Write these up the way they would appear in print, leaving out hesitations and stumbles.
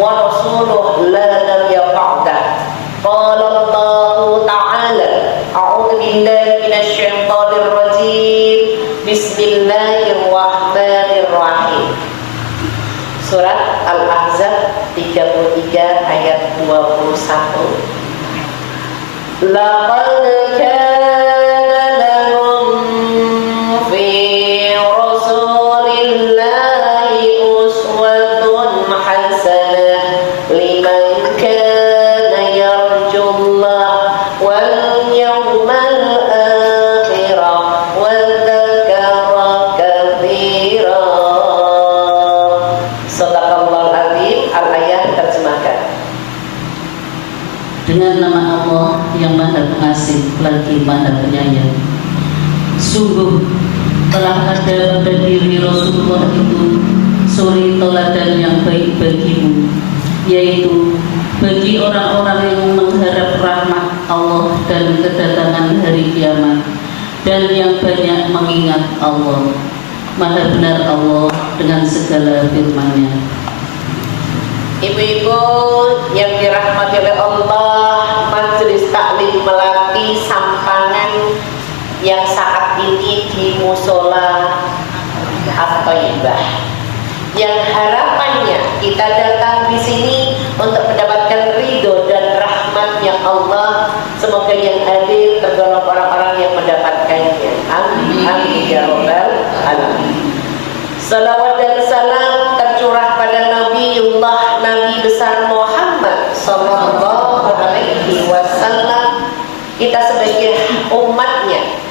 wa rasuluhu la nabiyya ba'da. Qala Allah Ta'ala, a'udzu billahi minasy syaithanir rajim. Bismillahirrahmanirrahim. Surat Al-Ahzab 33 ayat 21. Laqad kana lahum fi rasulillahi uswatun hasanah liman kana yarjullah wal yawmal akhirah wa dzakara katsira. Shadaqallahul azim. Al-ayat terjemahkan. Dengan nama Allah yang Maha Pengasih lagi Maha Penyayang. Sungguh telah ada pada diri Rasulullah itu suri teladan yang baik bagimu, yaitu bagi orang-orang yang mengharap rahmat Allah dan kedatangan hari kiamat, dan yang banyak mengingat Allah. Maha benar Allah dengan segala firman-Nya. Ibu-ibu yang dirahmati oleh Allah, Majelis Taklim Melati Sampangan yang saat ini di Musola At-Thayyibah, yang harapannya kita datang di sini untuk mendapatkan ridho dan rahmatnya Allah. Semoga yang hadir tergolong orang-orang yang mendapatkannya. Amin, amin ya rabbal alamin. Salawat dan salam tercurah pada Nabiullah Nabi besar Muhammad sallallahu alaihi wasallam. Kita sebagai umatnya,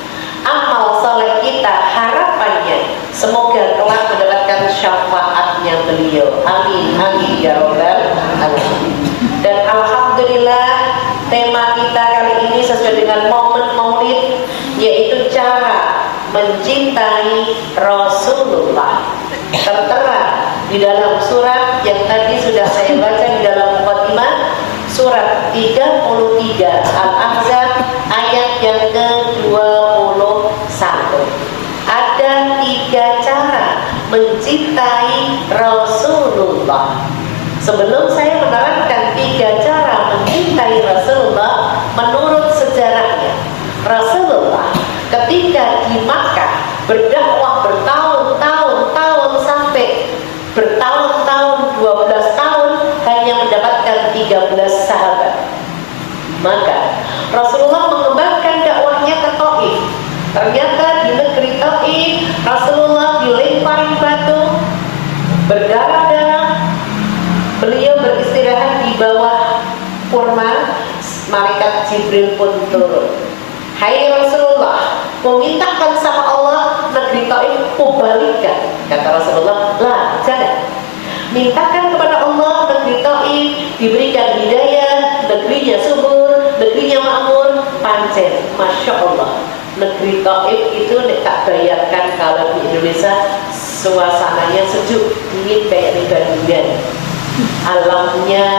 amal saleh kita, harapannya semoga kelak mendapatkan syafaatnya beliau. Amin, amin ya rabbal alamin. Dan alhamdulillah tema kita kali ini sesuai dengan momen Maulid, yaitu cara mencintai Rasulullah. Tertera di dalam surat yang tadi sudah saya baca di dalam mukadimah, surat 33 Al-Ahzab ayat yang ke-21. Ada 3 cara mencintai Rasulullah. Sebelum saya menerangkan 3 cara mencintai Rasulullah, menurut sejarahnya, Rasulullah ketika di Makkah berdakwah bertahun-tahun sampai bertahun-tahun, 12 tahun, hanya mendapatkan 13 sahabat. Maka Rasulullah mengembangkan dakwahnya ke Taif. Ternyata di negeri Taif Rasulullah dilempari batu, berdarah-darah. Beliau beristirahat di bawah kurma. Malaikat Jibril pun turun. Hai Rasulullah, memintakan sama Allah negeri Taif kubalikkan. Kata Rasulullah, lah jangan. Mintakan kepada Allah negeri Taif diberikan hidayah, negerinya subur, negerinya makmur, pancen. Masya Allah, negeri Taif itu tak bayangkan kalau di Indonesia suasananya sejuk, dingin kayak di Bandungan. Alamnya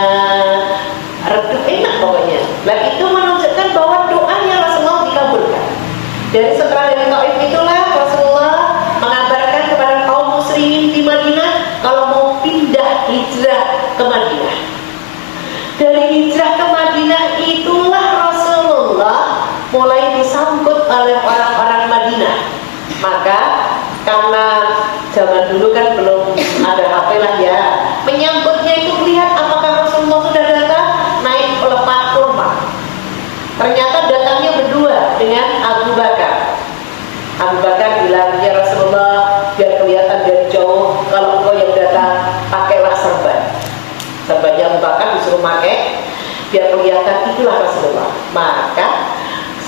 redup, enak pokoknya. Nah itu menunjukkan bahwa doanya Rasulullah dikabulkan. Dari setelah dari Taif itulah Rasulullah mengabarkan kepada kaum muslimin di Madinah kalau mau pindah hijrah ke Madinah. Dari hijrah ke Madinah itulah Rasulullah mulai disambut oleh orang-orang Madinah. Maka karena zaman dulu kan belum ada HP lah ya, menyambutnya itu lihat apakah Rasulullah sudah datang naik pelepah kurma. Ternyata datangnya berdua dengan Abu Bakar. Abu Bakar bilang, ya Rasulullah, biar kelihatan dari jauh kalau engkau yang datang, pakailah serban. Serbannya Abu Bakar disuruh pakai biar kelihatan itulah Rasulullah. Maka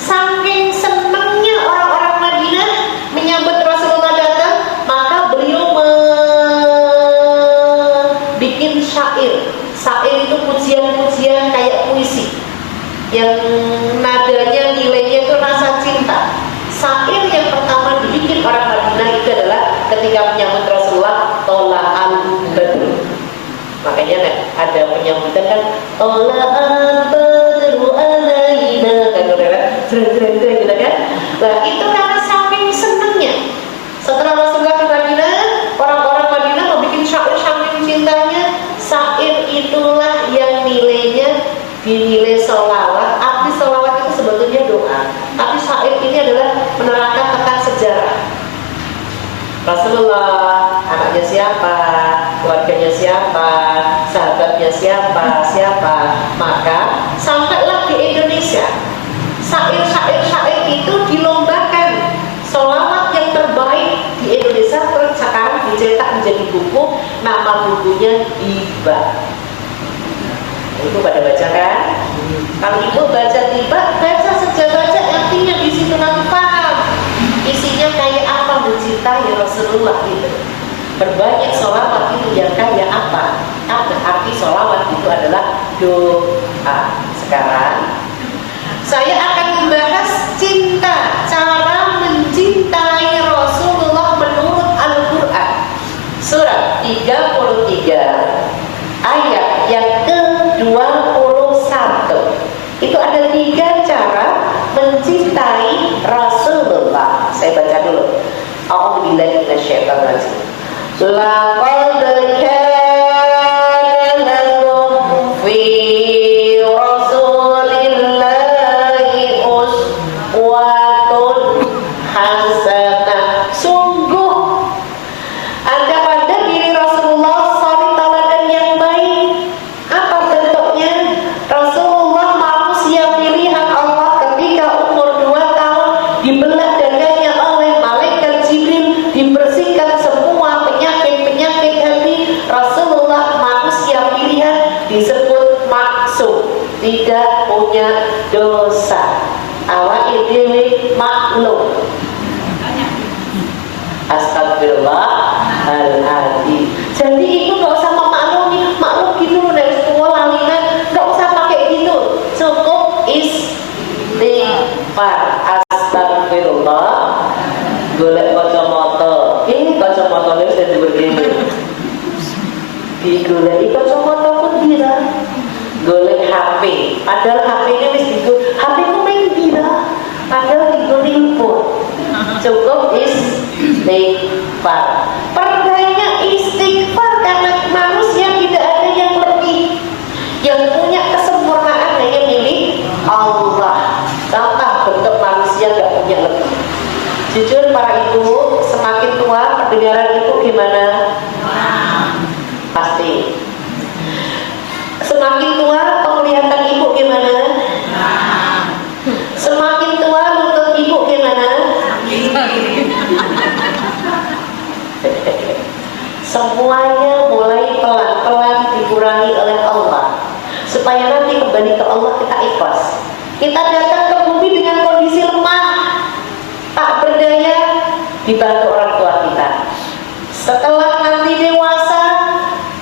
saking senangnya orang-orang Madinah menyambut Rasulullah datang, maka beliau bikin syair. Syair itu pujian-pujian kayak puisi yang nadanya, nilainya itu rasa cinta. Syair yang pertama dibikin orang Madinah itu adalah ketika menyambut Rasulullah, Tola'al Badru. Makanya ada penyambutan kan, Tola'al Badru alaina, kan gitu kan. Nah itu karena saking senangnya. Setelah Rasulullah ke Madinah, orang-orang Madinah mau bikin syair saking cintanya. Syair itu siapa, keluarganya siapa, sahabatnya siapa, maka sampailah di Indonesia syair-syair itu dilombakan. Sholawat yang terbaik di Indonesia terus sekarang dicetak menjadi buku, nama bukunya Tiba. Itu pada baca kan? Kalau ibu baca Tiba, baca saja, baca artinya di situ nanti paham isinya kayak apa, mencintai Rasulullah itu. Berbanyak sholawat itu yang kayak apa? Arti sholawat itu adalah doa. Sekarang saya akan membahas cinta, cara mencintai Rasulullah menurut Al-Quran. Surat 33 ayat yang ke-21. Itu ada 3 cara mencintai Rasulullah. Saya baca dulu. A'udzubillahi minasyaitonir rajim. Laqad kana lakum fi Rasulillahi uswatun hasanah. Sungguh ada pada diri Rasulullah suri teladan yang baik. Apa bentuknya? Rasulullah manusia pilihan Allah ketika umur 2 tahun dibelah dadanya oleh malaikat Jibril, dibersihkan semua penyakit-penyakit hati. Rasulullah manusia pilihan disebut maksum, tidak punya dosa. Awake dhewe maklum. Astagfirullahaladzim. Jadi ibu gak usah memaklumi, maklum gitu loh dari semua lalinan, gak usah pakai gitu. Cukup istighfar. Astagfirullah. Golek kacamata. Ini kacamatanya saya begini. Digoleki kacamata pun dira. Golek HP. Padahal HP-nya wis digo. HP-ku main dira. Padahal digoleki pun. Cukup istighfar. Perbanyak istighfar karena manusia tidak ada yang lebih. Yang punya kesempurnaan hanya milik Allah. Contoh bentuk manusia gak punya lebih. Jujur para ibu, semakin tua pendengaran ibu gimana? Pasti. Semakin tua penglihatan ibu gimana? Semakin tua lutut ibu gimana? Semuanya mulai pelan-pelan dikurangi oleh Allah, supaya nanti kembali ke Allah kita ikhlas. Kita datang ke bumi dengan kondisi lemah, tak berdaya, dibantu orang tua kita. Setelah nanti dewasa,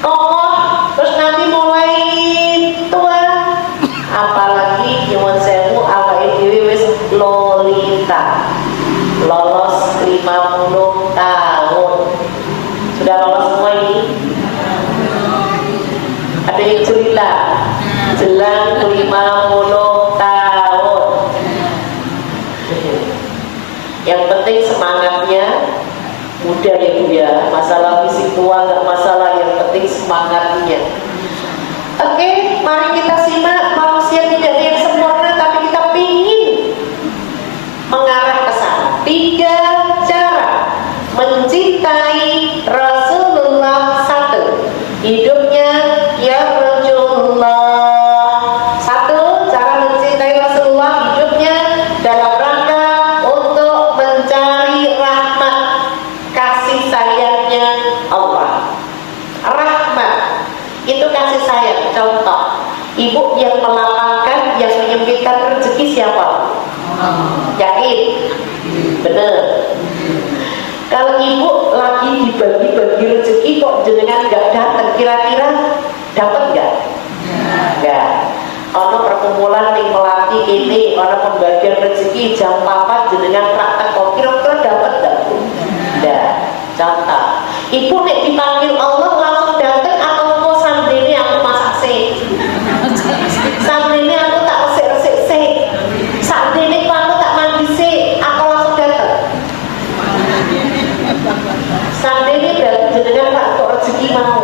kokoh, terus nanti mulai tua, apalagi nyuwun sewu awake dhewe wis lolita. Lolos 50 tahun. Sudah lolos semua ini? Ada yang cerita jelang 50 tahun. Yang penting semangatnya muda ya Bu ya. Masalah fisik tua nggak masalah, yang penting semangatnya. Oke, mari kita simak. Manusia tidak ada yang sempurna, tapi kita pingin mengarah ke sana. 3 cara mencintai Rasulullah. 1. Hidupnya ya Rasulullah. 1. Cara mencintai Rasulullah, hidupnya dalam rangka untuk mencari rahmat kasih sayangnya Allah. Rahmat itu kasih sayang. Contoh, ibu yang melapangkan, yang menyempitkan rezeki siapa? Yakin? Bener. Kalau ibu lagi dibagi-bagi rezeki kok jenengan nggak datang, kira-kira dapat nggak? Nggak. Ono perkumpulan ning Melati ini, ono pembagian rezeki jam 4 jenengan praktek kok kira-kira dapat nggak? Nggak. Contoh, ibu nek dipanggil Allah langsung datang atau mau sandene aku masak sih? Sandene aku tak resik-resik sih. Sandene aku tak mandi sih, aku langsung datang. Sandene berarti jenengan tak kok rezeki mau.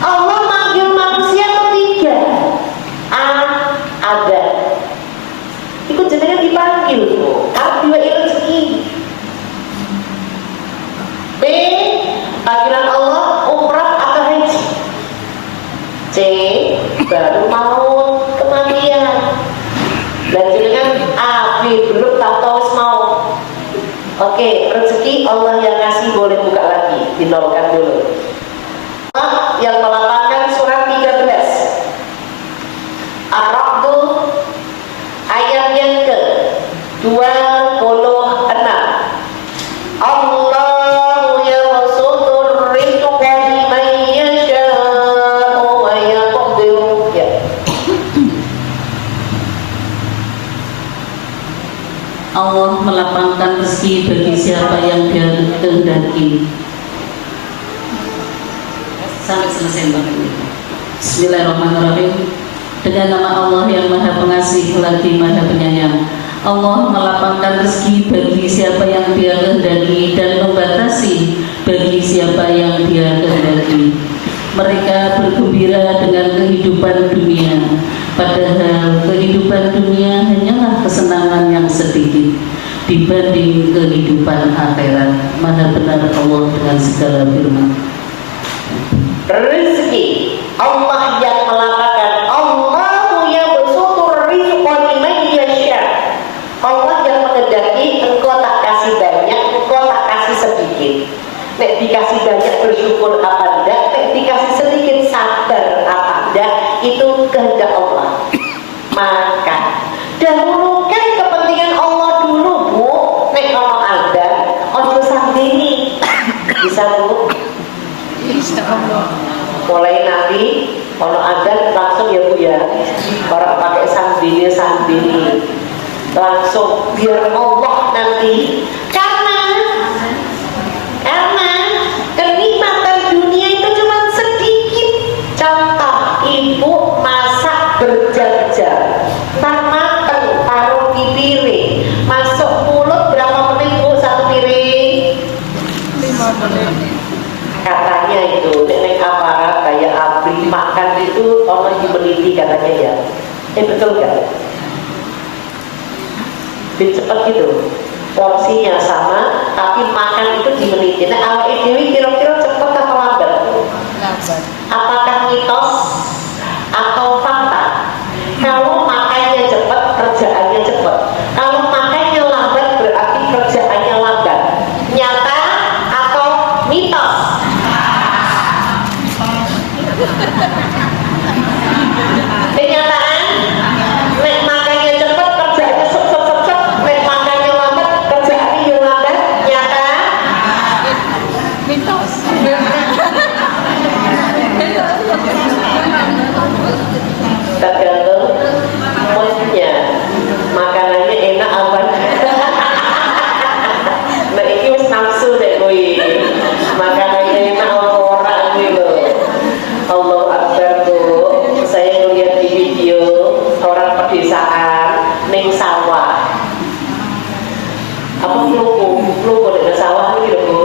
Allah manggil manusia ketiga. Ada. Ikut jenengan dipanggil tuh. Arep diwai rezeki. B. Panggilan C. Baru maut, kematian. Dan jenengan A, B belum tahu-tahu mau. Oke, rezeki Allah yang ngasih boleh buka lagi, dinolkan dulu. Allah yang melapangkan surat 13 Ar-Ra'd ayat yang ke 26. Allahu yabsutur rizqa liman yasha'u wa yaqdiru. Ya. Allah melapangkan rezeki bagi siapa yang Dia kehendaki. Sampai selesai Mbak. Bismillahirrahmanirrahim. Dengan nama Allah yang Maha Pengasih lagi Maha Penyayang. Allah melapangkan rezeki bagi siapa yang Dia kehendaki dan membatasi bagi siapa yang Dia kehendaki. Mereka bergembira dengan kehidupan dunia, padahal kehidupan dunia hanyalah kesenangan yang sedikit dibanding kehidupan akhirat. Maha benar Allah dengan segala firman. Rezeki Allah yang melapangkan. Allahu yabsutur rizqa liman yasha. Allah yang mengendaki, engkau tak kasih banyak, engkau tak kasih sedikit. Nek dikasih banyak bersyukur apa enggak, nek dikasih sedikit sabar apa enggak, itu kehendak Allah. Maka dahulukan kepentingan Allah dulu, Bu. Nek ono ada, ojo sambini. Bisa, Bu? Mulai nanti ono adzan langsung ya Bu ya, orang pakai sambini langsung biar Allah nanti karena kenikmatan dunia itu cuma sedikit. Contoh, ibu masak berjam-jam, ntar mateng taruh di piring, masuk mulut berapa menit Bu satu piring? 5 menit. Katanya itu nenek aparat kayak abri makan itu orang meneliti katanya ya. Betul kan? Lebih cepat gitu, porsinya sama tapi makan itu dimeniti. Nah awal dewi kira-kira cepat atau lambat? Lambat. Apakah mitos atau fakta? Kalau makannya cepat, kerjaannya cepat. Kalau makannya lambat berarti kerjaannya lambat. Nyata atau mitos? Kenyataan, nek makannya cepat kerjaannya sep, nek makannya lambat kerjaannya yang lambat. Nyata? Mitos. Tergantung moodnya. Makanannya enak apa? Nah ini wis nafsu deh kuwi. Makanannya enak apa ora kuwi lho. Allah Akbar tuh. Saya ngeliat di video orang pedesaan ning sawah. Apa fluku di sawah ini lho Bu.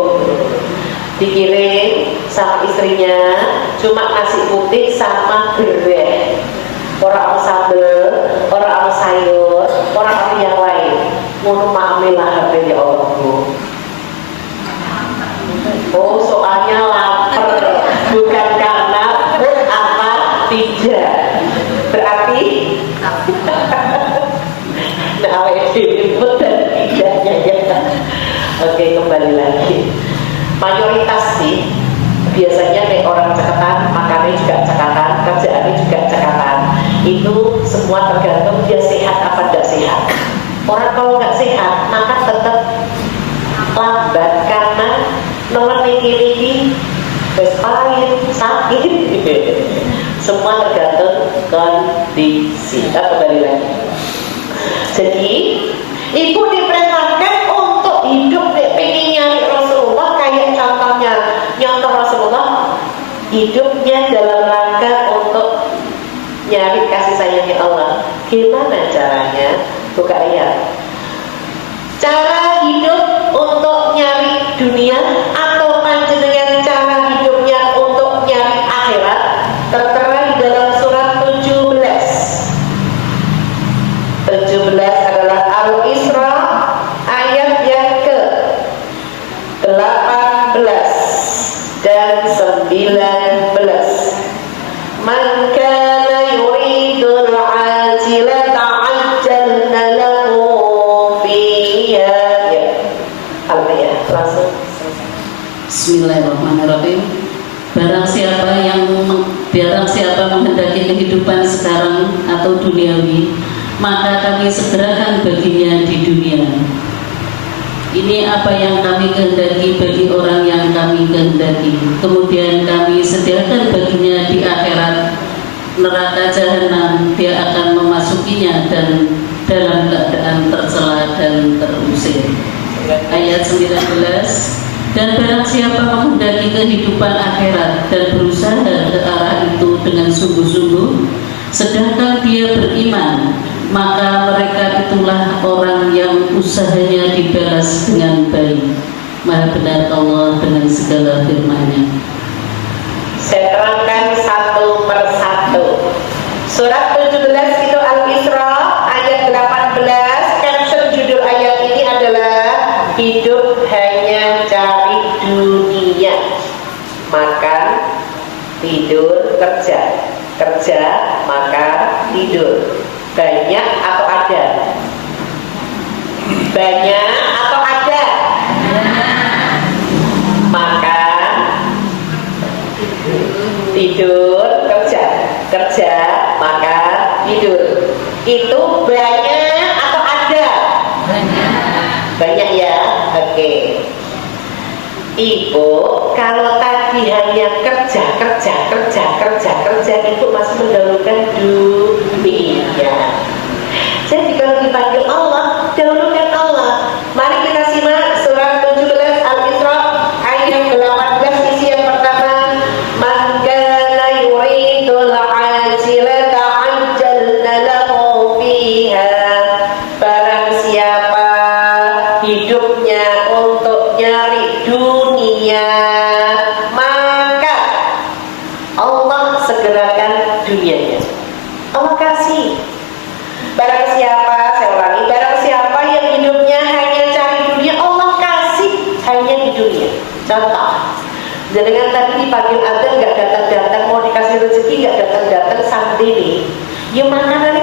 Dikirim sama istrinya cuma nasi putih sama gereh. Orang sambel, orang sayur, orang yang lain. Ngono mamilah ya Allah Bu. Oh soalnya lapar, bukan karena pun apa tidak. Berarti nah awet dewe dan tidaknya ya. Oke, kembali lagi. Mayoritas sih biasanya nih orang cekatan, makannya juga cekatan, kerjaannya juga cekatan. Itu semua tergantung dia sehat apa tidak sehat. Orang kalau nggak sehat, makan tetap lambat karena nomor niki pahit, sakit. Semua tergantung kondisi. Kita kembali lagi. Jadi ibu diperintahkan untuk hidup pengen nyari Rasulullah, kayak contohnya nyontoh Rasulullah hidupnya dalam rangka untuk nyari kasih sayangnya Allah. Gimana caranya? Buka ayat. Cara hidup untuk nyari dunia atau panjenengan cara hidupnya untuk nyari akhirat tertera di dalam surat 17. 17 adalah Al-Isra ayat yang ke 18 dan 19. Man Bismillahirrahmanirrahim. Barang siapa menghendaki kehidupan sekarang atau duniawi, maka kami segerakan baginya di dunia. Ini apa yang kami kehendaki bagi orang yang kami kehendaki. Kemudian kami sediakan baginya di akhirat neraka jahanam, dia akan memasukinya dan dalam keadaan tercela dan terusir. Ayat 19. Dan barang siapa menghendaki kehidupan akhirat dan berusaha ke arah itu dengan sungguh-sungguh, sedangkan dia beriman, maka mereka itulah orang yang usahanya dibalas dengan baik. Maha benar Allah dengan segala firman-Nya. Saya terangkan satu persatu. Surat 17 itu Al-Isra ayat 18. Caption judul ayat ini adalah hidup hanya cari dunia. Makan, tidur, kerja. Kerja, makan, tidur. Banyak atau ada? Banyak atau ada? Makan, tidur, kerja. Kerja, makan, tidur. Itu banyak atau ada? Banyak ya? Oke. Ibu, kalau tadi hanya kerja, ibu masih mendahulukan dunia. Jadi kalau dipanggil Allah, dahulukan Allah. Mari kita simak surat 17 Al-Isra ayat 18, isi yang pertama. Man kana yuridul ajilata ajjalna lahu fiha. Barang siapa hidupnya untuk nyari dunia, maka Allah segerakan dunianya. Allah kasih. Barang siapa, saya ulangi, barang siapa yang hidupnya hanya cari dunia, Allah kasih hanya di dunia. Contoh, dengan tadi dipanggil adzan nggak datang-datang, mau dikasih rezeki nggak datang-datang, sampai nih, ya makanannya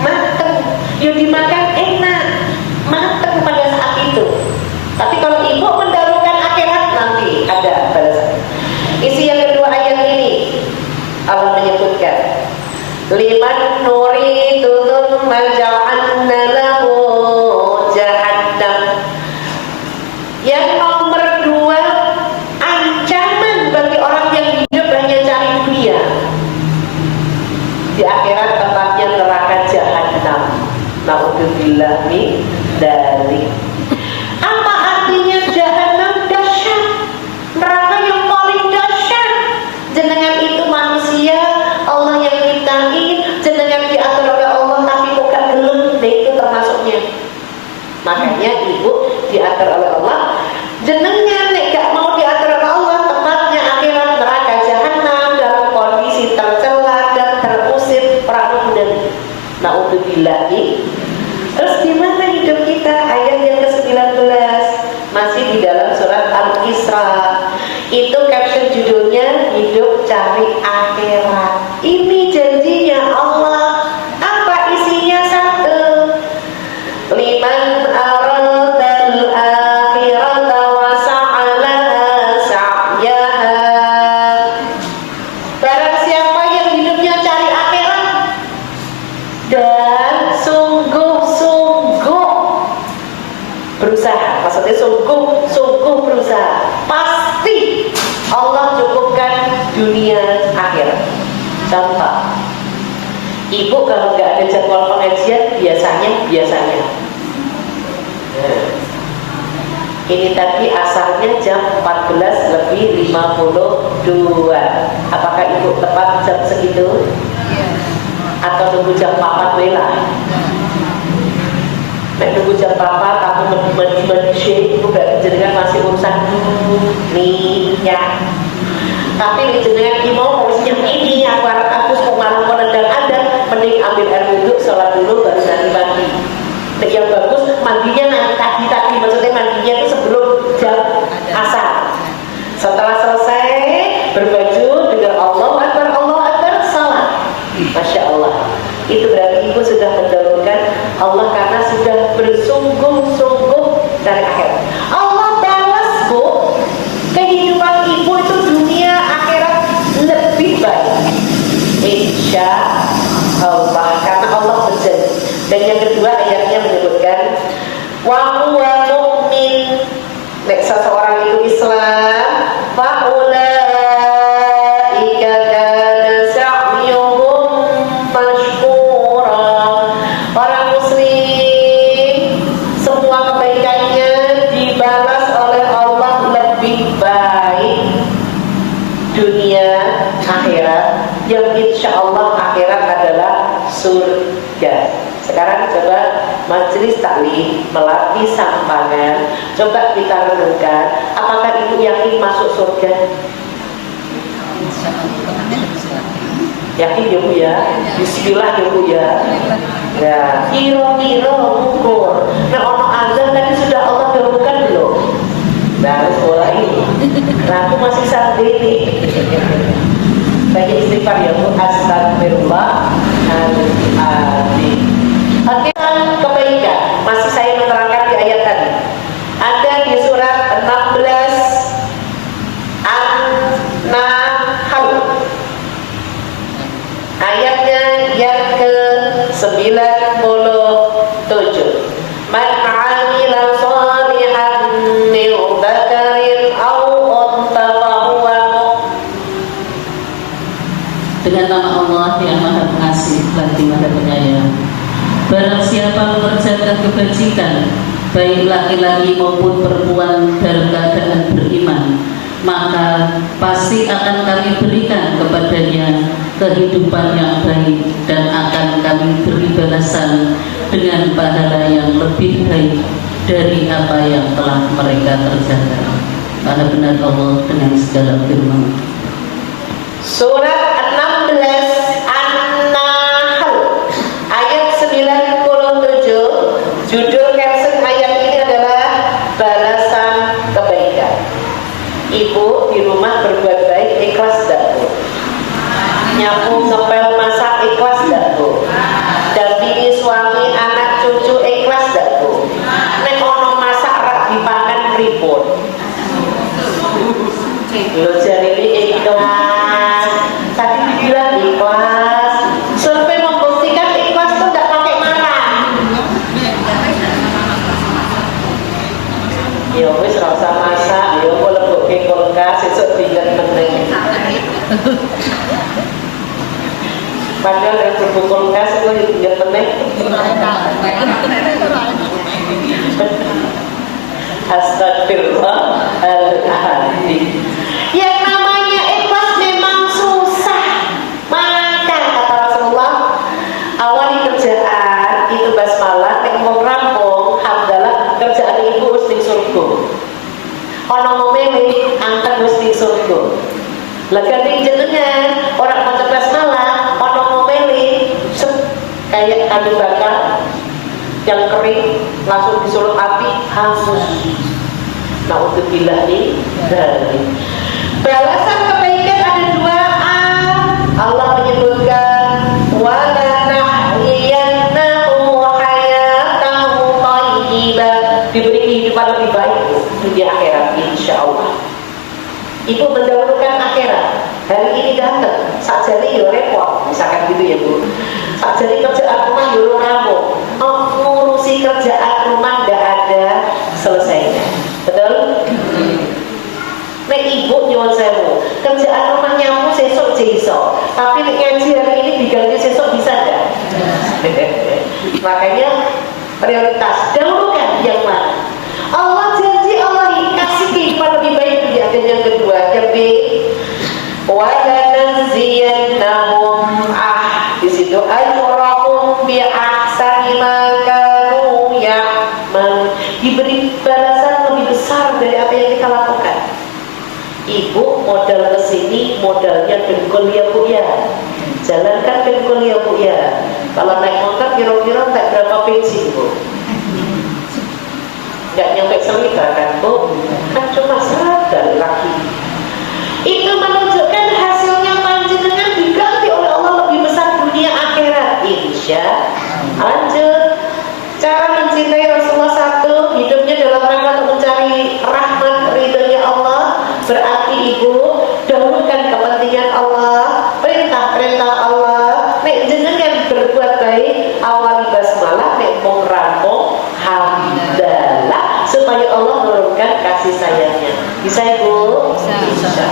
mateng, ya dimakan enak, mateng pada saat itu. Tapi kalau ibu mendahulukan akhirat, nanti ada balasan. Isi yang kedua ayat ini, Allah menyebutkan, liman nuridu tsumma ja'alna lahu jahannam. Yang nomor dua, ancaman bagi orang yang hidup hanya cari dunia. Di akhirat tempatnya neraka jahanam. Na'udzubillah min dzalik. Apa artinya jahanam? Dahsyat. Neraka yang paling dahsyat. Jenengan itu manusia, Allah yang nyiptain, jenengan diatur oleh Allah, tapi kok gak gelem, nah itu termasuknya. Makanya ibu diatur oleh Allah, jenengan nek gak mau diatur oleh Allah, tempatnya akhirat neraka jahanam dalam kondisi tercela dan terusir pramugari. Na'udzubillah. Terus gimana hidup kita? Ayat yang ke-19 masih di dalam surat Al-Isra. Itu caption judulnya hidup cari akhirat. Ini janjinya Allah. Apa isinya? Satu, liman aradal akhirata wa sa'alaha sa'yaha. Barang siapa yang hidupnya cari akhirat dan sungguh-sungguh berusaha, maksudnya sungguh-sungguh berusaha, pasti Allah cukupkan dunia akhirat. Contoh, ibu kalau nggak ada jadwal pengajian, biasanya ini tadi asalnya jam 14:52. Apakah ibu tepat jam segitu? Atau nunggu jam 4 wela? Nek nunggu jam 4 aku mandi-mandi bukan, jenengan masih urusan minyak. Tapi nek jenengan mau harusnya ini, aku harap aku sekarang menendang ada, mending ambil air wudhu, sholat dulu baru nanti mandi. Nek yang bagus mandinya nanti tadi, maksudnya mandinya itu sebelum jam asar. Setelah selesai berbaju dengan Allahu Akbar, salat. Masya Allah. Itu berarti ibu sudah mendahulukan Allah karena sudah bersungguh-sungguh dari akhirat. Allah balas bu dunia akhirat, yang insya Allah akhirat adalah surga. Sekarang coba majelis taklim melatih sampangan, coba kita renungkan, apakah ibu yakin masuk surga? Yakin ya Bu ya? Bismillah ya Bu ya? Ya, kira-kira ukur. Nah, ono azan tadi sudah Allah dahulukan belum? Nah, harus mulai. Nah, aku masih sendiri. Banyak istighfar ya Bu. Astagfirullahaladzim. Oke, kebaikan. Masih saya menerangkan di ayat tadi. Ada di surat 16 An-Nahl. Ayatnya yang ke-97. Man 'amila shalihan min dzakarin aw untha fahuwa Dengan nama Allah yang Maha Pengasih lagi Maha Penyayang. Barang siapa mengerjakan kebajikan, baik laki-laki maupun perempuan dalam keadaan beriman, maka pasti akan kami berikan kepadanya kehidupan yang baik dan akan kami beri balasan dengan pahala yang lebih baik dari apa yang telah mereka kerjakan. Maha benar Allah dengan segala firman. Surat 16 An-Nahl ayat 97. Judul caption ayat ini adalah balasan kebaikan. Ibu di rumah berbuat baik ikhlas tak Bu? Nyapu, ngepel, masak ikhlas tak Bu? Dampingi suami, anak, cucu ikhlas tak Bu? Nek ono masak rak dipangan pripun? Lho jane iki ikhlas. Tadi dibilang ikhlas. Survei membuktikan ikhlas itu tidak pakai marah. Ya wis ora usah masak, ya kok lebokke kulkas sesuk diinget meneh. Padahal yang berbuku kulkas itu diinget meneh. Astagfirullahaladzim. Yang namanya ikhlas memang susah. Maka kata Rasulullah, awali kerjaan itu basmalah, nek mau rampung hamdalah, kerjaan ibu wis ning surga. Ono memilih angkat wis ning surga. Lah ganti jenengan orang maca basmalah, ono memilih kayak kayu bakar yang kering langsung disulut api hangus. Naudzubillah nih dari balasan kebaikan ada dua. Allah menyebutkan wala nahyiyannahu hayatahu thayyibah, diberi kehidupan lebih baik di akhirat insyaallah. Ibu mendahulukan akhirat. Hari ini datang sakjane yo repot, misalkan gitu ya Bu. Sakjane kerjaan rumah yo rampung. Ngurusi kerjaan rumah enggak ada selesainya. Betul? Nek ibu nyuwun sewu, kerjaan rumah nyamu sesuk iso, tapi nek ngaji hari ini diganti sesuk bisa enggak? Makanya prioritas dahulukan yang mana? Allah janji Allah kasih kehidupan lebih baik di akhir. Yang kedua, yang B, wa lanaziyannahum di situ ajrahum bi ahsani ma kanu ya'mal, diberi balasan lebih besar dari apa yang kita lakukan. Ibu modal kesini modalnya dengkul ya Bu ya, jalankan dengkul ya Bu ya. Kalau naik motor kira-kira tak berapa bensin Bu? Nggak nyampe seliter kan Bu? Kan cuma 100 lagi. Itu menunjukkan hasilnya panjenengan diganti oleh Allah lebih besar dunia akhirat insya. Lanjut, cara mencintai Rasulullah satu, hidupnya dalam rangka untuk mencari rahmat ridhonya Allah. Berarti ibu dahulukan kepentingan Allah, perintah-perintah Allah. Nek jenengan berbuat baik, awali basmalah, nek mau rampung hamdalah, supaya Allah menurunkan kasih sayangnya. Bisa ibu? Bisa.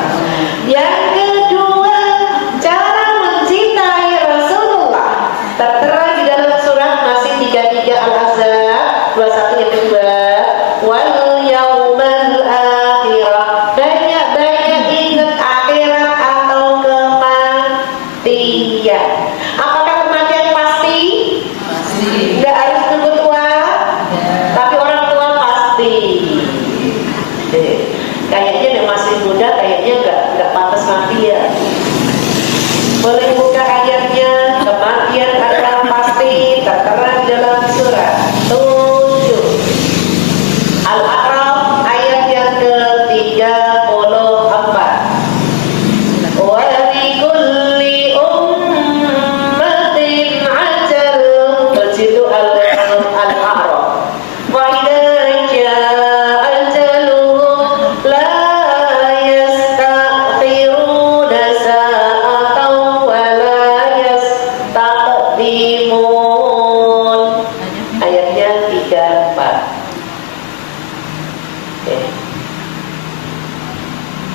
Yang kedua, cara mencintai Rasulullah tertera di dalam surat masih 33 Al-Ahzab 21 yang kedua. Wal yaumal akhirah, banyak-banyak ingat akhirat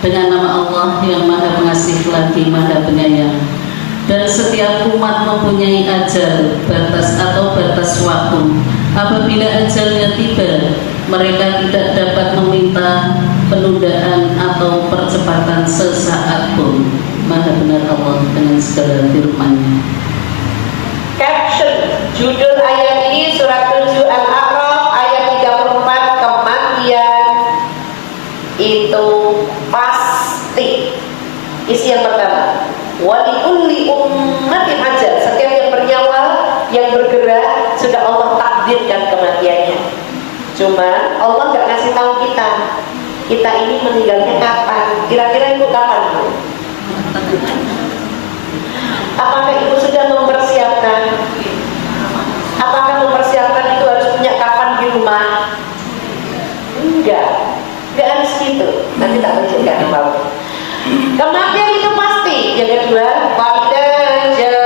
dengan nama Allah yang Maha Pengasih lagi Maha Penyayang. Dan setiap umat mempunyai ajal, batas atau batas waktu. Apabila ajalnya tiba, mereka tidak dapat meminta penundaan atau percepatan sesaat pun. Maha benar Allah dengan segala firman-Nya. Caption judul ayat ini surat 7 Al-A'raf ayat 34, kematian itu pasti. Isi yang pertama, walikulli ummatin ajal, setiap yang bernyawa, yang bergerak sudah Allah takdirkan kematiannya. Cuma Allah nggak ngasih tahu kita ini meninggalnya kapan. Kira-kira ibu kapan, Bu? Apakah ibu sudah mempersiapkan? Apakah mempersiapkan itu harus punya kapan di rumah? Enggak harus gitu. Nanti tak tunjukkan apa. Kematian itu pasti. Yang kedua, pada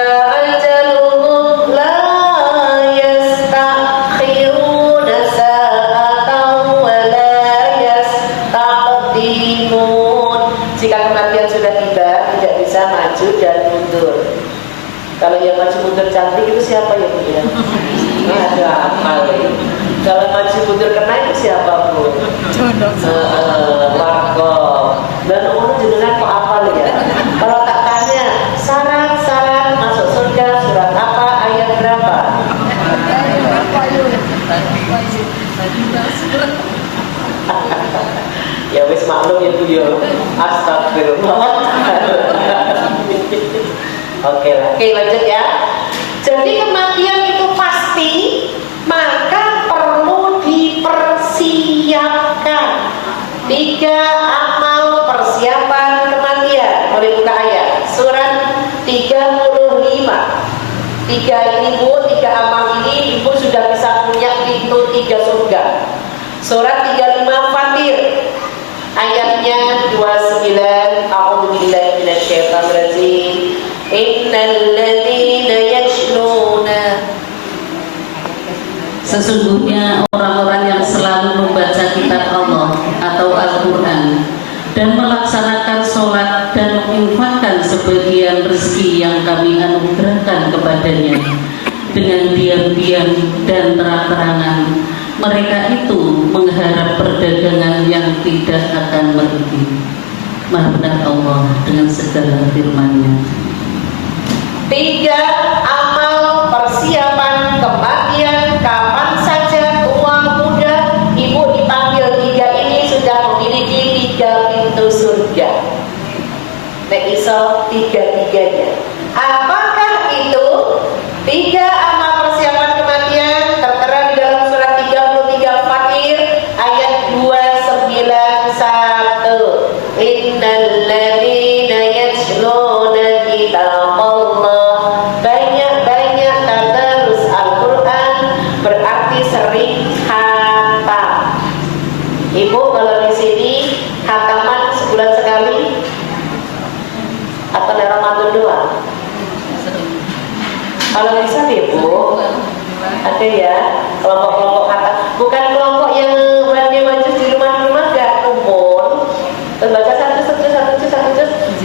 ajaluhum la yastakhiruna sa'atan wa la yastaqdimun. Jika kematian sudah tiba, tidak bisa maju dan mundur. Kalau yang maju mundur cantik itu siapa ya, Bu ya? Ada apa ya? Kalau maju mundur kena itu siapa, Bu? Warga. Dan orang jenengan kok apal ya? Kalau tak tanya syarat-syarat masuk surga surat apa, ayat berapa? Ya wis maklum ya Bu ya. Astagfirullah. Oke lanjut ya. Jadi kematian itu pasti, maka perlu dipersiapkan. 3 amal persiapan kematian. Boleh buka ayat surat 35. 3 ini Bu, 3 amal ini Ibu sudah bisa punya pintu 3 surga. Surat 35 Fatir ayatnya 29. A'udzubillahi minasyaitonirrajim. Innal ladzina yajnuna, sesungguhnya orang-orang yang selalu membaca kitab Allah atau Al-Quran dan melaksanakan sholat dan menginfakkan sebagian rezeki yang kami anugerahkan kepadanya dengan diam-diam dan terang-terangan, mereka itu mengharap perdagangan yang tidak akan merugi. Maha benar Allah dengan segala firman-Nya. 3 amal persiapan kematian kapan saja, tua muda, Ibu dipanggil 3 ini sudah memiliki 3 pintu surga. Nek iso 3-3-nya. Apakah itu 3 amal persiapan kematian? Tertera di dalam surat 33 Fatir ayat 291. Innal ladzina yajluna kitaballah, banyak-banyak tadarus Al-Quran, berarti sering khatam. Ibu kalau di sini khataman sebulan sekali atau di Ramadan doang? Kalau bisa Ibu ada ya kelompok-kelompok khatam, bukan kelompok yang maju di rumah-rumah gak kumpul baca satu juz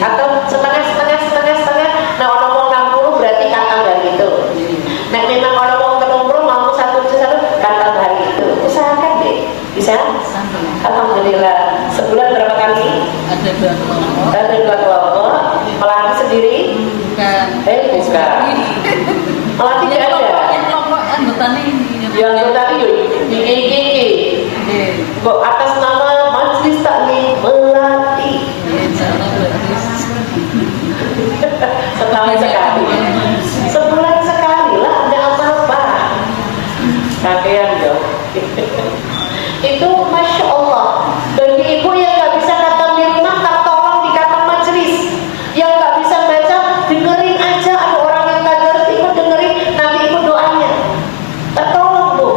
atau setengah. Nah orang mau 60 berarti khatam hari itu. Nah memang orang mau ketemu mau 1 juz khatam hari itu. Usahakan deh, bisa? Alhamdulillah. Sebulan berapa kali? Ada 2 kelompok. Ada 2 kelompok. Melatih sendiri? Bukan. Bukan. Melatih tidak ada. Yang kelompok anggota ini. Yang tadi di atas nama Majelis Taklim Melatih. Setahun sekali. Sebulan sekali lah, ada apa-apa. Kakean dong. Itu Masya Allah. Bagi ibu yang gak bisa khatam di rumah, tolong di khatam majelis. Yang gak bisa baca, dengerin aja. Ada orang yang tadarus, ikut dengerin, nanti ikut doanya. Tolong Bu,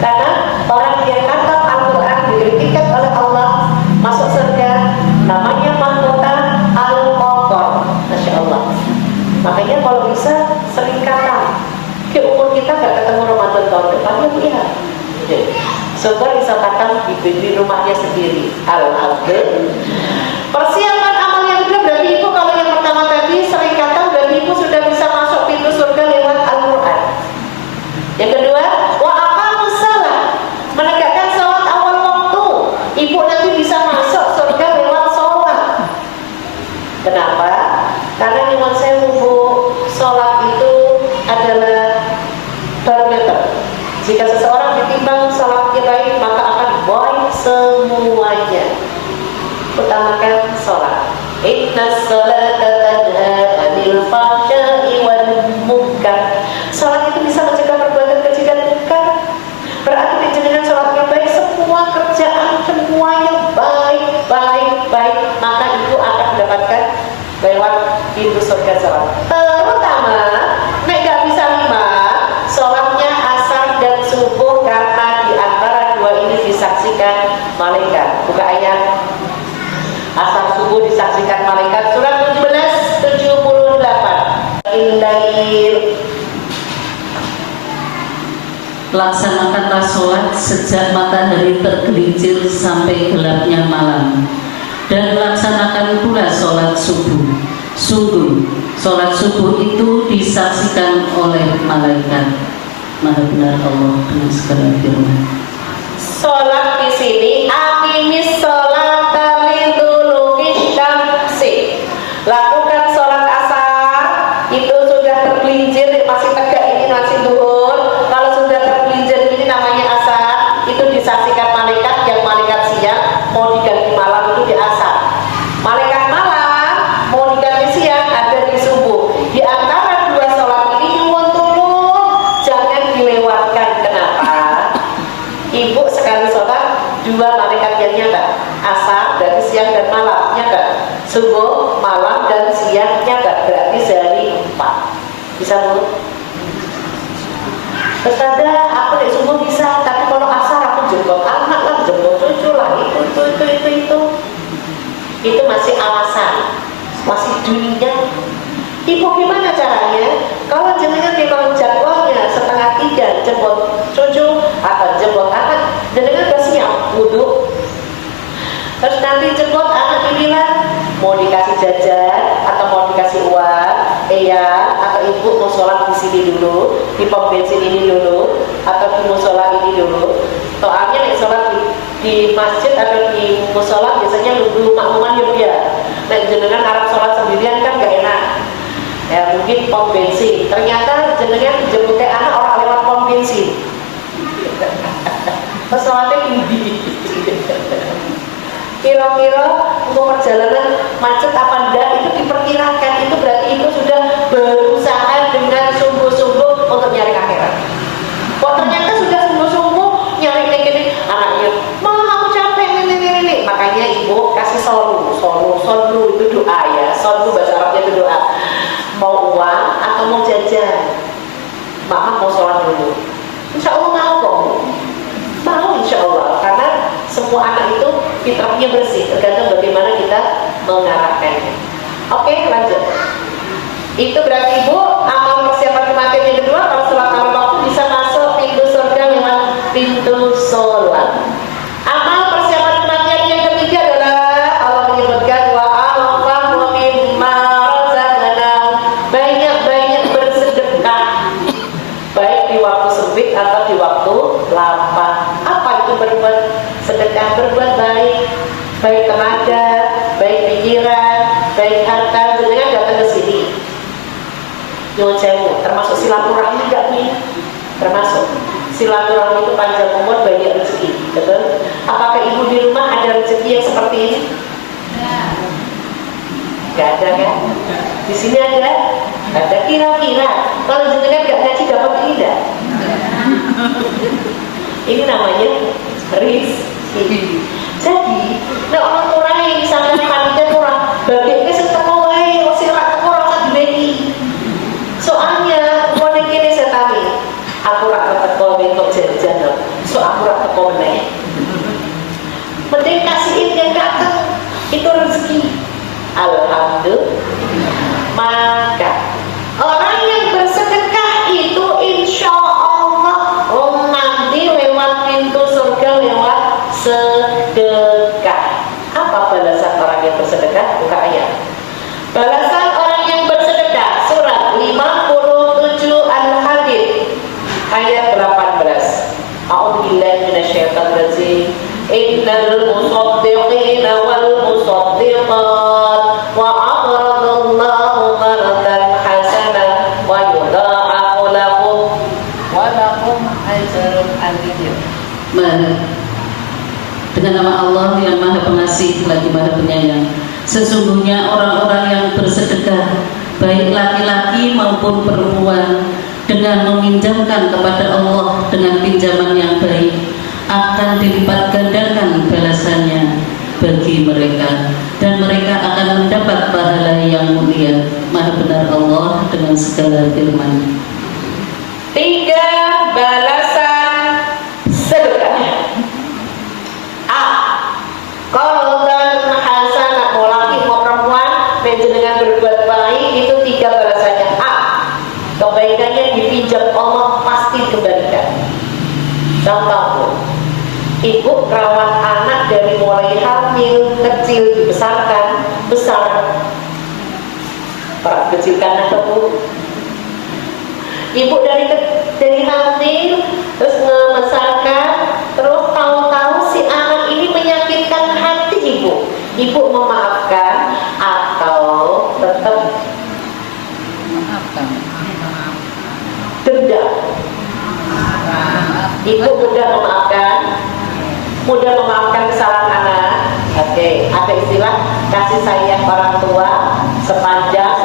karena orang yang khatam Al-Quran diberi tiket oleh Allah masuk surga. Namanya mahkota Al-Qadar. Masya Allah. Makanya kalau bisa sering khatam. Ke umur kita gak ketemu Ramadan tahun depan ya. Syukur bisa khatam di rumahnya sendiri. Alhamdulillah. melaksanakan sholat. Inna sholata tanha 'anil fahsya'i wal munkar. Sholat itu bisa mencegah perbuatan keji dan munkar. Berarti dengan sholatnya baik, semua kerjaan semuanya baik, maka itu akan mendapatkan lewat pintu surga sholat. Terutama nek gak bisa 5, sholatnya asar dan subuh, karena di antara dua ini disaksikan malaikat. Buka ayat. Asar subuh disaksikan malaikat, surat 17:78. Indair. Laksanakanlah sholat sejak matahari tergelincir sampai gelapnya malam, dan laksanakan pula sholat subuh. Sungguh, sholat subuh itu disaksikan oleh malaikat. Maha benar Allah dengan segala firman. Sholat di sini aqimis sholata liduluki syamsi. Lakukan sholat asar, itu sudah tergelincir, masih tegak ini masih duhur. Kalau sudah tergelincir ini namanya asar, itu disaksikan malaikat. Yang malaikat siang mau diganti malam itu di asar. Malaikat malam mau diganti siang ada di subuh. Di antara dua sholat ini nyuwun tulung jangan dilewatkan. Kenapa? Ibu sekali sholat dua malaikat yang nyata, asar dari siang dan malam nyata, subuh malam dan siang nyata, berarti sehari 4. Bisa Bu? Terus aku di subuh bisa, tapi kalau asar aku jemput anak lah, jemput cucu lah, itu masih alasan, masih dunia. Ibu gimana caranya? Kalau jenengan memang jadwalnya 2:30 jemput cucu atau jemput anak, jenengan udah siap wudhu. Terus nanti jemput anak inilah mau dikasih jajan atau mau dikasih uang, atau ibu mau sholat di sini dulu, di pom bensin ini dulu, atau di musola ini dulu. Soalnya nih sholat di masjid atau di musola biasanya nunggu makmuman ya. Nah jenengan Arab sholat sendirian kan gak enak. Ya mungkin pom bensin. Ternyata jenengan jemputnya anak orang lewat pom bensin. Pesawatnya tinggi. Kira-kira untuk perjalanan macet apa enggak itu diperkirakan. Itu berarti ibu sudah berusaha dengan sungguh-sungguh untuk nyari akhirat. Kok ternyata sudah sungguh-sungguh nyari ini anaknya, "Ma, aku capek ini." Makanya ibu kasih solu itu doa ya. Solu bahasa Arabnya itu doa. Mau uang atau mau jajan? Mama mau sholat dulu. Insya Allah mau kok. Mau insya Allah. Karena semua anak itu fitrahnya bersih, tergantung bagaimana kita mengarahkannya. Oke, lanjut. Itu berarti ibu amal persiapan kematian yang kedua, kalau sholat lima waktu bisa masuk pintu surga lewat pintu sholat. Amal persiapan kematian yang ketiga adalah Allah menyebutkan wa anfaqu mimma razaqnahum, banyak-banyak bersedekah, baik di waktu sempit atau di waktu lapang. Apa itu berbuat sedekah? Berbuat baik tenaga, baik pikiran, baik harta. Jenengan datang ke sini, nyuwun sewu, termasuk silaturahmi enggak nih? Termasuk silaturahmi itu panjang umur, banyak rezeki, betul? Apakah ibu di rumah ada rezeki yang seperti ini? Enggak ada kan? Di sini ada? Ada kira-kira. Kalau jenengan enggak ngaji dapat ini enggak? Ini namanya rizki. Jadi, nek orang kurang yang misalnya panitia kurang, bagi sing teko wae, sing ora teko ora dibagi. Soalnya mau ning kene setami, aku ora teko bentuk jajan, so aku ora teko meneh. Mending kasihin yang datang, itu rezeki. Alhamdulillah. Maka orang yang bersedekah itu insya Allah nanti lewat pintu surga lewat sedekah. Apa balasan orang yang bersedekah? Buka ayat. Balasan orang yang bersedekah surat 57 Al-Hadid ayat 18. A'udzubillahi minasyaitonir rajim. Innal musaddiqina wal musaddiqat wa aqradallahu qardan hasanan wa yudha'afu lahum wa lahum ajrun 'azim. Dengan nama Allah yang Maha Pengasih lagi lagi Maha Penyayang. Sesungguhnya orang-orang yang bersedekah, baik laki-laki maupun perempuan, dengan meminjamkan kepada Allah dengan pinjaman yang baik, akan dilipat gandakan balasannya bagi mereka, dan mereka akan mendapat pahala yang mulia. Maha benar Allah dengan segala firman. 3 balasan sedekah. A. Qalban hasanah, mau laki mau perempuan, dengan berbuat baik itu 3 balasannya. A. Kebaikannya dipinjam Allah pasti dikembalikan. Contoh, ibu merawat anak dari mulai hamil, kecil, dibesarkan, besar. Kecilkan atau bu? Ibu dari hamil, terus membesarkan, terus tahu-tahu si anak ini menyakitkan hati ibu. Ibu memaafkan atau tetap dendam? Ibu mudah memaafkan kesalahan anak. Oke, ada istilah kasih sayang orang tua sepanjang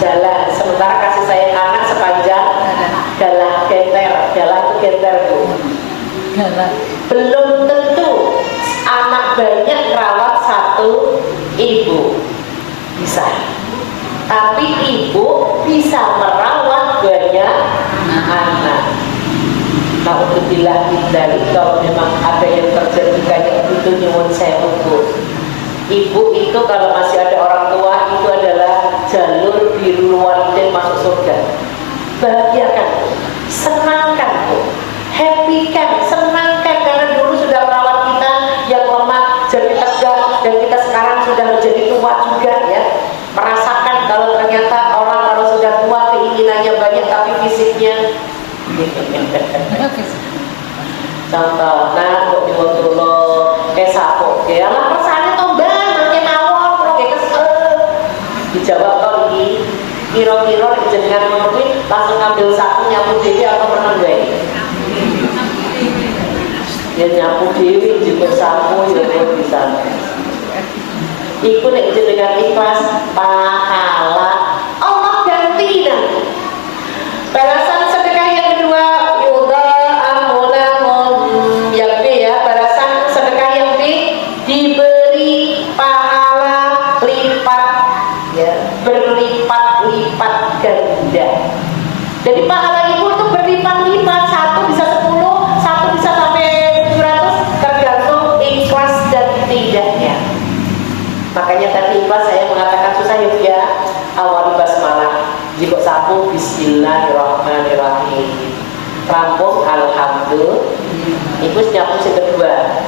jalan. Sementara kasih sayang anak sepanjang galah genter. Galah itu genter bu. Belum tentu anak banyak rawat satu ibu bisa, tapi ibu bisa merawat banyak anak. Nah untuk dihindari kalau memang ada yang terjadi kayak itu, nyuwun sewu. Ibu itu kalau masih ada orang tua itu adalah jalur biru walidain masuk surga. Bahagiakan, senangkan bu, happykan, senangkan, karena dulu sudah merawat kita yang lemah jadi tegak, dan kita sekarang sudah menjadi tua juga ya. Merasakan kalau ternyata orang kalau sudah tua keinginannya banyak tapi fisiknya contoh, nah untuk diwotolo sapo ya lah rasanya tombang makin mawon kok kesel dijawab kok ini kira-kira jenengan mungkin langsung ngambil sapu nyapu dewi atau menang gue ya nyapu dewi juga sapu ya bisa iku nek jenengan ikhlas pahala Allah ganti nanti. Balasan sedekah yang kedua, yuda amunahum yang B ya, balasan sedekah yang B diberi pahala lipat ya, berlipat-lipat ganda. Jadi pahala ibu itu berlipat-lipat, satu bisa 10, satu bisa sampai 700, tergantung ikhlas dan tidaknya. Makanya tadi ikhlas saya mengatakan susah ya, awal basmalah. Jika sapu bismillahirrahmanirrahim. Rampung alhamdulillah. Ibu nyapu yang kedua.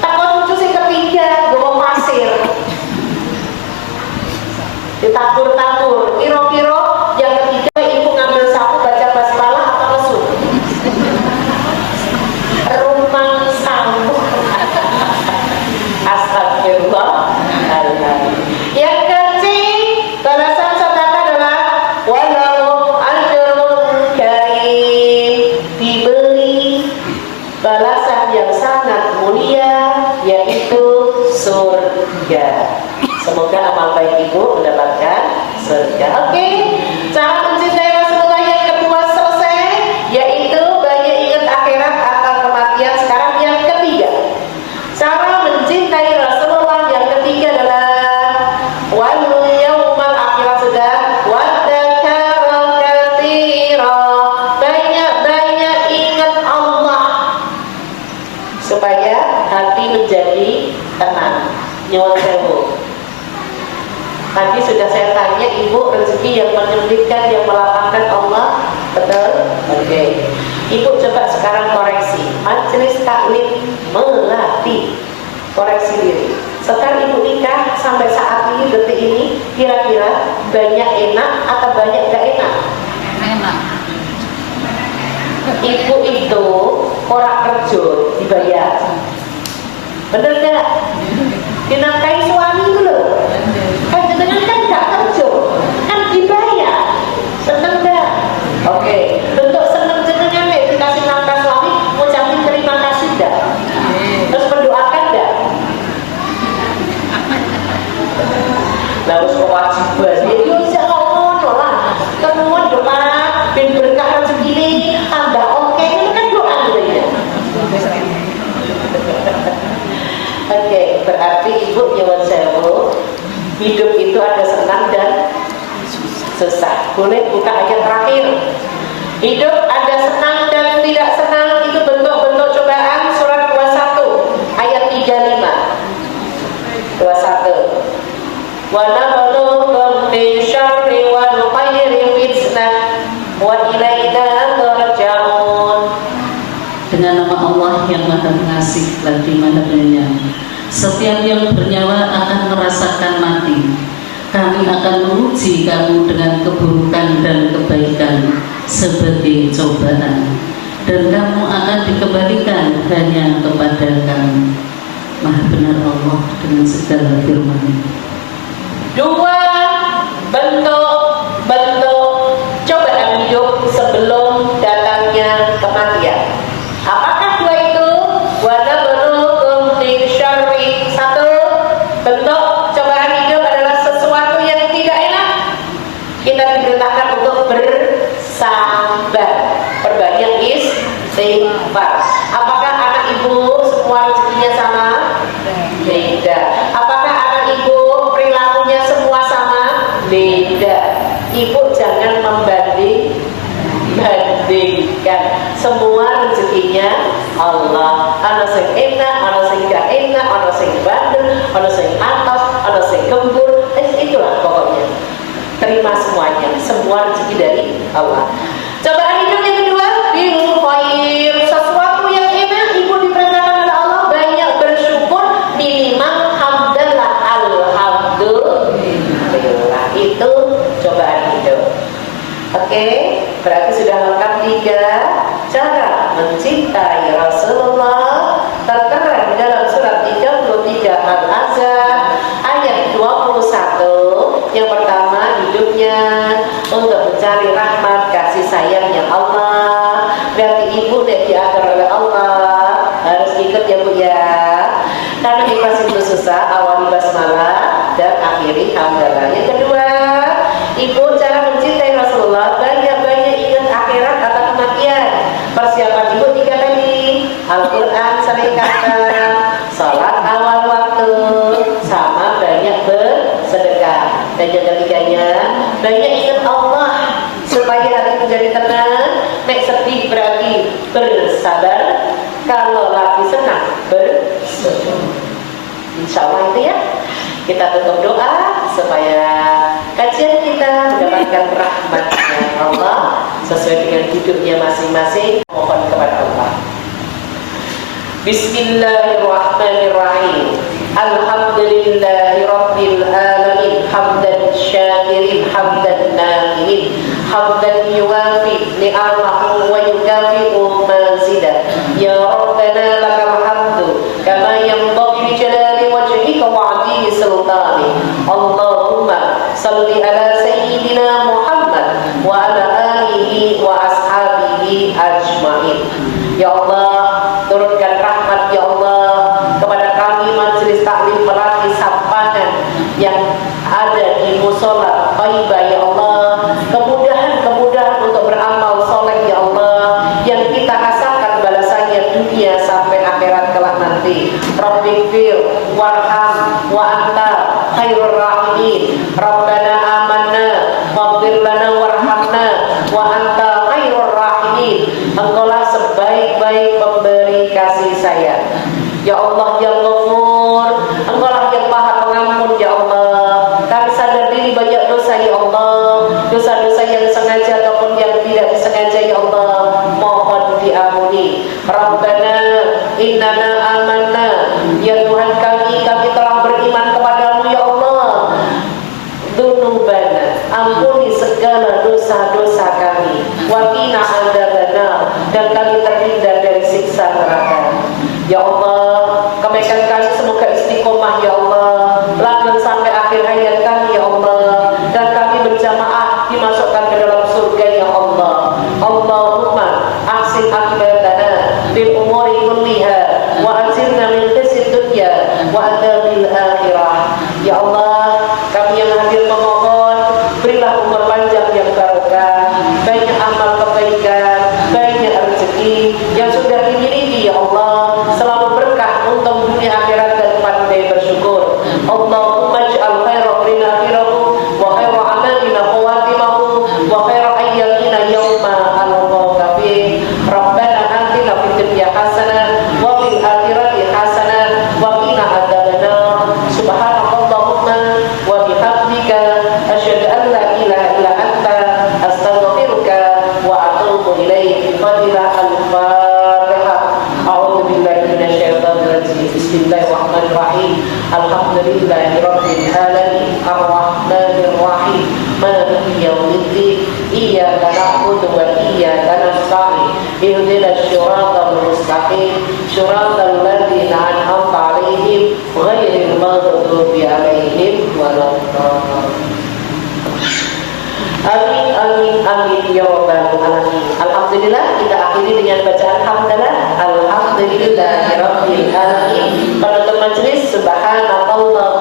Takut cucu yang ketiga, gue mau pasir. Ditabur-tabur. Kira-kira yang ketiga ibu ngambil sapu baca basmalah apa lesung? Rumang sapu. Astagfirullah. Yang kecil balasan sedekah adalah walahum ajrun karim, diberi balasan yang sangat mulia yaitu surga. Semoga amal baik ibu mendapatkan surga. Oke, cara mencintai Rasulullah yang kedua selesai, yaitu banyak ingat akhirat atau kematian. Sekarang yang ketiga, cara mencintai Rasulullah yang ketiga adalah wal yaumal akhir sudah wadakara katsira, banyak-banyak ingat Allah supaya hati menjadi tenang. Nyuwun sewu. Tadi sudah saya tanya ibu rezeki yang menyulitkan, yang melapangkan Allah, betul? Oke. Ibu coba sekarang koreksi. Majelis taklim melatih koreksi diri. Setelah ibu nikah sampai saat ini, detik ini, kira-kira banyak enak atau banyak gak enak? Enak. Ibu itu orang kerja dibayar, bener gak? Dinafkahi suami itu loh. Jenengan kan gak kerja, kan dibayar. Seneng gak? Oke. Bentuk seneng jenengan nih dikasih nafkah suami, ngucapin terima kasih gak? Terus mendoakan gak? kewajiban. Yo jangan ngono lah. Temuan doa ben berkah rezeki tambah oke itu kan doa gitu ya. Oke, berarti ibu nyuwun sewu, hidup itu ada senang dan susah. Boleh buka ayat terakhir. Hidup ada senang dan tidak senang, itu bentuk-bentuk cobaan. Surat 21 ayat 35. 21. Wa nabluukum bisyarri wal khairi fitnah wa ilaina turja'un. Dengan nama Allah yang Maha Pengasih lagi Maha Penyayang, setiap yang bernyawa akan merasakan mati. Kami akan menguji kamu dengan keburukan dan kebaikan sebagai cobaan, dan kamu akan dikembalikan hanya kepada kami. Maha benar Allah dengan segala firman. Dua bentuk cobaan hidup sebelum datangnya kematian. Apakah dua itu? Wa nabluukum bisyarri. Satu, bentuk cobaan hidup adalah sesuatu yang tidak enak. Kita diperintahkan untuk bersabar, perbanyak istighfar. Apakah anak ibu semua rezekinya sama? Beda. Apakah anak ibu perilakunya semua sama? Beda. Ibu jangan membandingkan. Semua rezekinya Allah. Ana sing enak, ana sing gak enak, ana sing bandel, ana sing atas, ana sing gembur. Itulah pokoknya. Terima semuanya. Semua rezeki dari Allah. Cobaan hidup yang kedua, bil khair. Sesuatu yang enak, ibu diperintahkan oleh Allah banyak bersyukur, minimal hamdalah, alhamdulillah. Itu cobaan hidup. Oke, berarti sudah lengkap 3 cara mencintai Rasulullah, tertera di dalam surat 33 Al-Ahzab ayat 21. Yang pertama, hidupnya untuk mencari rahmat kasih sayangnya Allah. Berarti ibu yang diatur oleh Allah harus ikut ya bu ya. Karena ikhlas itu susah, awali basmalah dan akhiri hamdalah. Yang kedua, ibu cara mencintai Rasulullah banyak-banyak ingat akhirat atau kematian. Persiapan ibu 3 tadi, Al-Quran sering kata, salat awal waktu, sama banyak bersedekah. Dan yang ketiganya, banyak ingat Allah supaya hati menjadi tenang. Nek sedih berarti bersabar, kalau lagi senang bersyukur. Insya Allah itu ya. Kita tutup doa supaya kajian kita mendapatkan rahmatnya Allah sesuai dengan hidupnya masing-masing. Mohon kepada Allah. Bismillahirrahmanirrahim. Alhamdulillahi rabbil alamin. Hamdan syakirin, hamdan na'imin, hamdan yuwafi ni'amahu wa yukafi'u mazidah. Ya Rabbana lakal hamdu kama yanbaghi li jalali wajhika wa 'azimi sultanik. Allahumma salli ala sayyidina Muhammad wa ala alihi wa ashabihi ajmain. Ya Allah, turunkan rahmat ya Allah kepada kami majelis taklim Melati Sampangan yang ada di musola Thaibah ya Allah. Kemudahan untuk beramal soleh ya Allah, yang kita rasakan balasannya dunia sampai akhirat kelak nanti. Rabbighfir warham wa anta khairur rahimin. Rabbana amanna waghfir lana warhamna wa anta khairur rahimin. Engkaulah sebaik-baik pemberi kasih sayang. Ya Allah yang Ghafur, Engkaulah yang Maha Pengampun ya Allah. Kami sadar diri banyak dosa ya Allah, dosa-dosa yang sengaja ataupun yang tidak disengaja ya Allah, mohon diampuni. Rabbana innana amanna, ya Tuhan kami telah beriman kepadamu ya Allah. Allahumma ij'al khaira amrina akhirahu wa khaira amalina khawatimahu wa khaira ayyamina yawma alqaka fi. Rabbana atina fid dunya hasanah wa fil akhirati hasanah wa qina adzabannar. Subhanakallahumma wa bihamdika asyhadu an la ilaha illa anta astaghfiruka wa atubu ilaik. Fadilah al-Fatihah. A'udzu billahi minasyaitonir rajim. Bismillahirrahmanirrahim. Alhamdulillahi rabbil alamin. Arrahmanir rahim. Maliki yaumiddin. Iyyaka na'budu wa iyyaka nasta'in. Ihdinas siratal mustaqim. Siratal ladzina an'amta 'alaihim ghairil maghdubi 'alaihim waladdallin. Amin, amin, amin, ya rabbal alamin. Alhamdulillah, kita akhiri dengan bacaan hamdalah. Alhamdulillahirabbil alamin. Penutup majelis, subhanallah